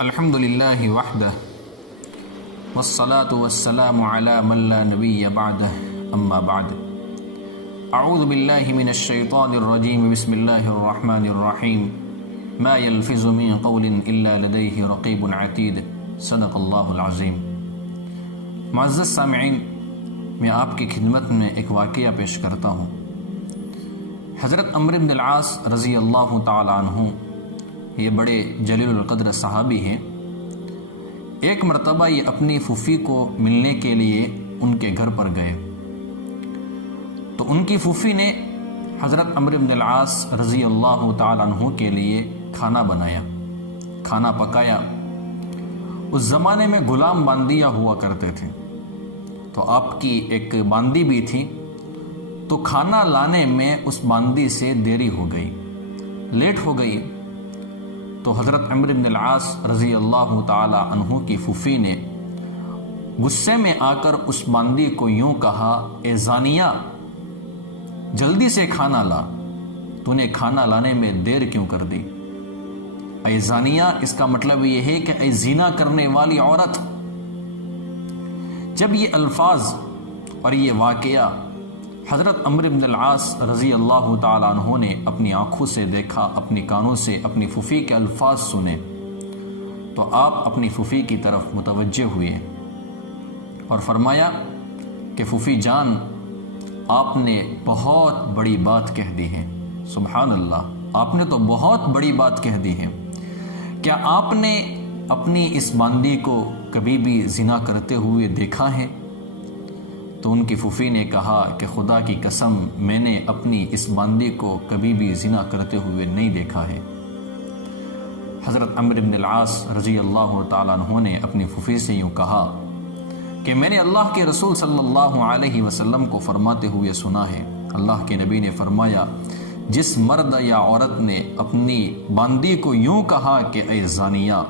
الحمد للہ وحدہ والصلاة والسلام علی من لا نبی بعدہ اما بعد اعوذ باللہ من الشیطان الرجیم بسم اللہ الرحمن الرحیم ما يلفظ من قول الا لدیہ رقیب عتید صدق اللہ العظیم۔ معزز سامعین، میں آپ کی خدمت میں ایک واقعہ پیش کرتا ہوں۔ حضرت عمرو بن العاص رضی اللہ تعالی عنہ، یہ بڑے جلیل القدر صحابی ہیں۔ ایک مرتبہ یہ اپنی پھوپھی کو ملنے کے لیے ان کے گھر پر گئے تو ان کی پھوپھی نے حضرت عمرو بن العاص رضی اللہ تعالی عنہ کے لیے کھانا بنایا، کھانا پکایا۔ اس زمانے میں غلام باندیاں ہوا کرتے تھے، تو آپ کی ایک باندی بھی تھی، تو کھانا لانے میں اس باندی سے دیری ہو گئی، لیٹ ہو گئی۔ تو حضرت عمرو بن العاص رضی اللہ تعالی عنہ کی پھوپھی نے غصے میں آ کر اس باندی کو یوں کہا، اے زانیہ، جلدی سے کھانا لا، تو نے کھانا لانے میں دیر کیوں کر دی؟ اے زانیہ، اس کا مطلب یہ ہے کہ اے زنا کرنے والی عورت۔ جب یہ الفاظ اور یہ واقعہ حضرت عمرو بن العاص رضی اللہ تعالی عنہ نے اپنی آنکھوں سے دیکھا، اپنی کانوں سے اپنی پھوپھی کے الفاظ سنے، تو آپ اپنی پھوپھی کی طرف متوجہ ہوئے اور فرمایا کہ پھوپھی جان، آپ نے بہت بڑی بات کہہ دی ہے۔ سبحان اللہ، آپ نے تو بہت بڑی بات کہہ دی ہے۔ کیا آپ نے اپنی اس باندی کو کبھی بھی زنا کرتے ہوئے دیکھا ہے؟ تو ان کی پھوپھی نے کہا کہ خدا کی قسم، میں نے اپنی اس باندی کو کبھی بھی زنا کرتے ہوئے نہیں دیکھا ہے۔ حضرت عمرو بن العاص رضی اللہ تعالیٰ عنہ نے اپنی پھوپھی سے یوں کہا کہ میں نے اللہ کے رسول صلی اللہ علیہ وسلم کو فرماتے ہوئے سنا ہے، اللہ کے نبی نے فرمایا، جس مرد یا عورت نے اپنی باندی کو یوں کہا کہ اے زانیہ،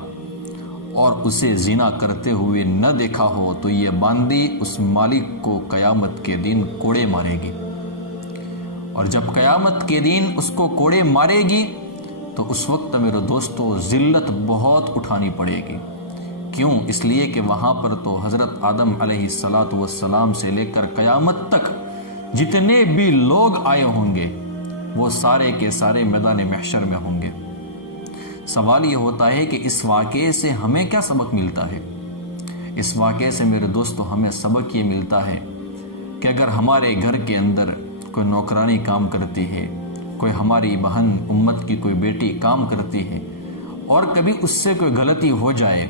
اور اسے زنا کرتے ہوئے نہ دیکھا ہو، تو یہ باندی اس مالک کو قیامت کے دن کوڑے مارے گی، اور جب قیامت کے دن اس کو کوڑے مارے گی تو اس وقت میرے دوستو ذلت بہت اٹھانی پڑے گی۔ کیوں؟ اس لیے کہ وہاں پر تو حضرت آدم علیہ السلام سے لے کر قیامت تک جتنے بھی لوگ آئے ہوں گے وہ سارے کے سارے میدان محشر میں ہوں گے۔ سوال یہ ہوتا ہے کہ اس واقعے سے ہمیں کیا سبق ملتا ہے؟ اس واقعے سے میرے دوستو ہمیں سبق یہ ملتا ہے کہ اگر ہمارے گھر کے اندر کوئی نوکرانی کام کرتی ہے، کوئی ہماری بہن امت کی کوئی بیٹی کام کرتی ہے، اور کبھی اس سے کوئی غلطی ہو جائے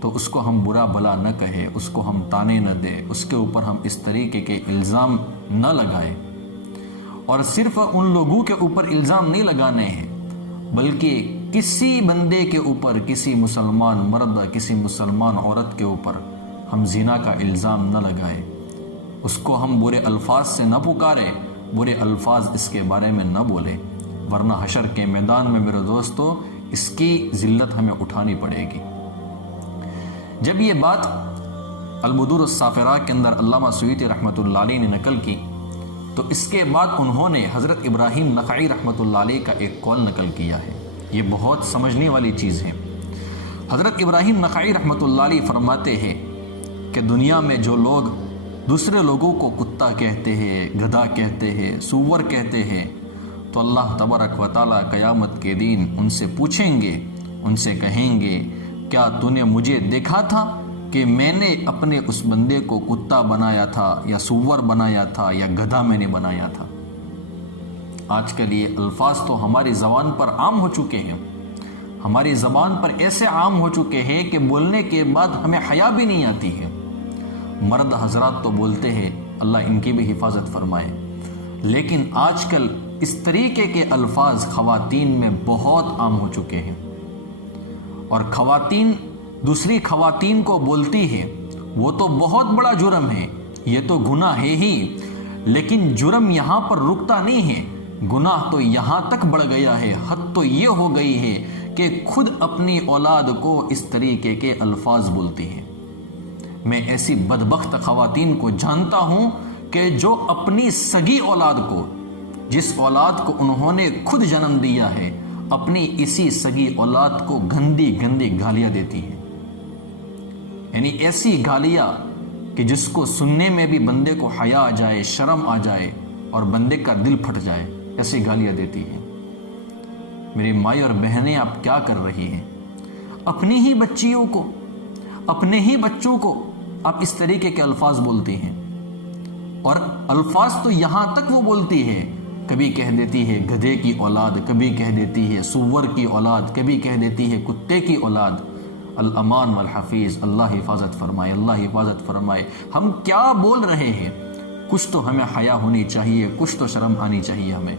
تو اس کو ہم برا بھلا نہ کہے، اس کو ہم تانے نہ دیں، اس کے اوپر ہم اس طریقے کے الزام نہ لگائیں۔ اور صرف ان لوگوں کے اوپر الزام نہیں لگانے ہیں، بلکہ کسی بندے کے اوپر، کسی مسلمان مرد، کسی مسلمان عورت کے اوپر ہم زنا کا الزام نہ لگائیں، اس کو ہم برے الفاظ سے نہ پکارے، برے الفاظ اس کے بارے میں نہ بولے، ورنہ حشر کے میدان میں میرے دوستو اس کی ذلت ہمیں اٹھانی پڑے گی۔ جب یہ بات البدور الصافرہ کے اندر علامہ سیوطی رحمۃ اللہ علیہ نے نقل کی، تو اس کے بعد انہوں نے حضرت ابراہیم نخعی رحمۃ اللہ علیہ کا ایک قول نقل کیا ہے۔ یہ بہت سمجھنے والی چیز ہے۔ حضرت ابراہیم نخعی رحمۃ اللہ علیہ فرماتے ہیں کہ دنیا میں جو لوگ دوسرے لوگوں کو کتا کہتے ہیں، گدھا کہتے ہیں، سور کہتے ہیں، تو اللہ تبارک و تعالیٰ قیامت کے دن ان سے پوچھیں گے، ان سے کہیں گے، کیا تو نے مجھے دیکھا تھا کہ میں نے اپنے اس بندے کو کتا بنایا تھا، یا سور بنایا تھا، یا گدھا میں نے بنایا تھا؟ آج کل یہ الفاظ تو ہماری زبان پر عام ہو چکے ہیں، ہماری زبان پر ایسے عام ہو چکے ہیں کہ بولنے کے بعد ہمیں حیا بھی نہیں آتی ہے۔ مرد حضرات تو بولتے ہیں، اللہ ان کی بھی حفاظت فرمائے، لیکن آج کل اس طریقے کے الفاظ خواتین میں بہت عام ہو چکے ہیں، اور خواتین دوسری خواتین کو بولتی ہے، وہ تو بہت بڑا جرم ہے، یہ تو گناہ ہے ہی، لیکن جرم یہاں پر رکتا نہیں ہے، گناہ تو یہاں تک بڑھ گیا ہے، حد تو یہ ہو گئی ہے کہ خود اپنی اولاد کو اس طریقے کے الفاظ بولتی ہے۔ میں ایسی بدبخت خواتین کو جانتا ہوں کہ جو اپنی سگی اولاد کو، جس اولاد کو انہوں نے خود جنم دیا ہے، اپنی اسی سگی اولاد کو گندی گندی گالیاں دیتی ہیں، یعنی ایسی گالیاں کہ جس کو سننے میں بھی بندے کو حیا آ جائے، شرم آ جائے اور بندے کا دل پھٹ جائے، ایسی گالیاں دیتی ہیں۔ میری مائی اور بہنیں، آپ کیا کر رہی ہیں؟ اپنی ہی بچیوں کو، اپنے ہی بچوں کو آپ اس طریقے کے الفاظ بولتی ہیں، اور الفاظ تو یہاں تک وہ بولتی ہے، کبھی کہہ دیتی ہے گدھے کی اولاد، کبھی کہہ دیتی ہے سور کی اولاد، کبھی کہہ دیتی ہے کتے کی اولاد۔ الامان والحفیظ، اللہ حفاظت فرمائے، اللہ حفاظت فرمائے۔ ہم کیا بول رہے ہیں؟ کچھ تو ہمیں حیا ہونی چاہیے، کچھ تو شرم آنی چاہیے ہمیں۔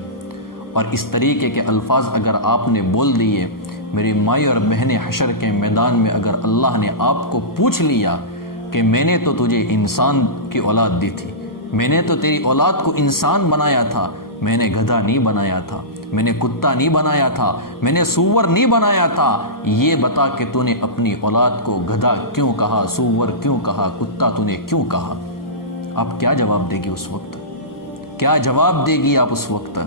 اور اس طریقے کے الفاظ اگر آپ نے بول دیے، میری مائی اور بہنیں، حشر کے میدان میں اگر اللہ نے آپ کو پوچھ لیا کہ میں نے تو تجھے انسان کی اولاد دی تھی، میں نے تو تیری اولاد کو انسان بنایا تھا، میں نے گدھا نہیں بنایا تھا، میں نے کتا نہیں بنایا تھا، میں نے سور نہیں بنایا تھا، یہ بتا کہ تو نے اپنی اولاد کو گدھا کیوں کہا، سور کیوں کہا، کتا تو نے کیوں کہا؟ آپ کیا جواب دے گی اس وقت؟ کیا جواب دے گی آپ اس وقت؟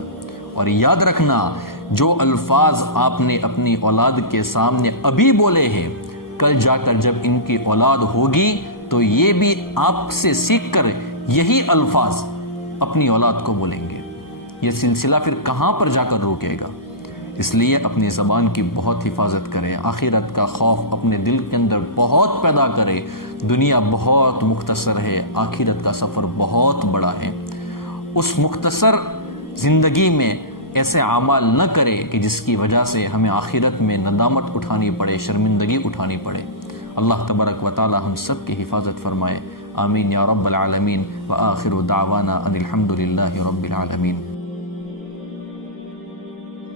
اور یاد رکھنا، جو الفاظ آپ نے اپنی اولاد کے سامنے ابھی بولے ہیں، کل جا کر جب ان کی اولاد ہوگی تو یہ بھی آپ سے سیکھ کر یہی الفاظ اپنی اولاد کو بولیں گے۔ یہ سلسلہ پھر کہاں پر جا کر روکے گا؟ اس لیے اپنی زبان کی بہت حفاظت کرے، آخرت کا خوف اپنے دل کے اندر بہت پیدا کرے۔ دنیا بہت مختصر ہے، آخرت کا سفر بہت بڑا ہے۔ اس مختصر زندگی میں ایسے اعمال نہ کرے کہ جس کی وجہ سے ہمیں آخرت میں ندامت اٹھانی پڑے، شرمندگی اٹھانی پڑے۔ اللہ تبارک و تعالی ہم سب کی حفاظت فرمائے، آمین یا رب العالمین۔ وآخر دعوانا ان الحمد للہ رب العالمین۔